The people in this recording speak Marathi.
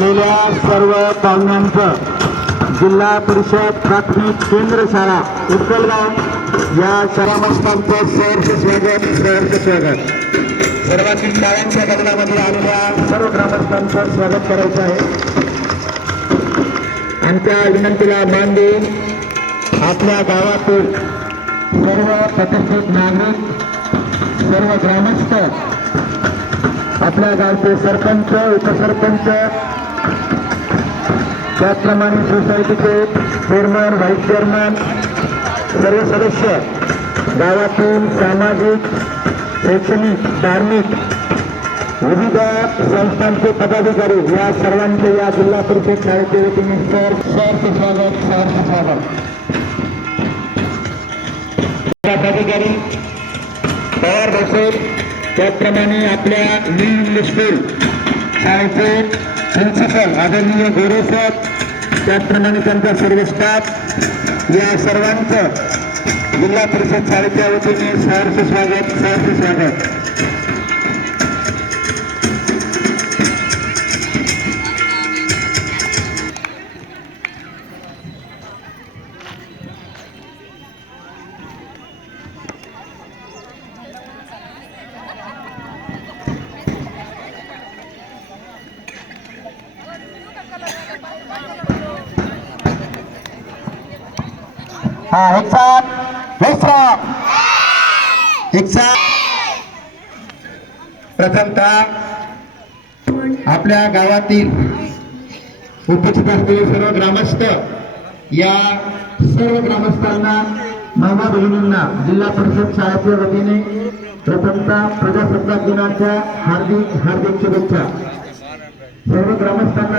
आलेल्या सर्व पाहुण्यांचं जिल्हा परिषद प्राथमिक केंद्र शाळा उत्कलगाव या ग्रामस्थांचं सहर्ष स्वागत. सर्वांनी शाळांच्या गगनामध्ये आलेल्या सर्व ग्रामस्थांचं स्वागत करायचं आहे. आमच्या विनंतीला मान देऊन आपल्या गावातील सर्व प्रतिष्ठित नागरिक, सर्व ग्रामस्थ, आपल्या गावचे सरपंच, उपसरपंच, त्याचप्रमाणे सोसायटीचे चेअरमन, व्हाईस चेअरमन, सर्व सदस्य, गावातील सामाजिक, शैक्षणिक, धार्मिक विविध संस्थांचे पदाधिकारी या सर्वांचे या जिल्हा परिषद शाळेच्या वतीने सहर्ष स्वागत. पदाधिकारी पवार बसेल, त्याचप्रमाणे आपल्या न्यू इंग्लिश स्कूल शाळेचे प्रिन्सिपल आदरणीय गोरे सर, त्याचप्रमाणे त्यांचा सर्व स्टाफ, या सर्वांचं जिल्हा परिषद शाळेच्या वतीने सहर्ष स्वागत. प्रथमतः आपल्या गावातील उपस्थित असलेले सर्व ग्रामस्थ, या सर्व ग्रामस्थांना, मामा बहिणींना जिल्हा परिषद शाळेच्या वतीने प्रथमतः प्रजासत्ताक दिनाच्या हार्दिक शुभेच्छा. सर्व ग्रामस्थांना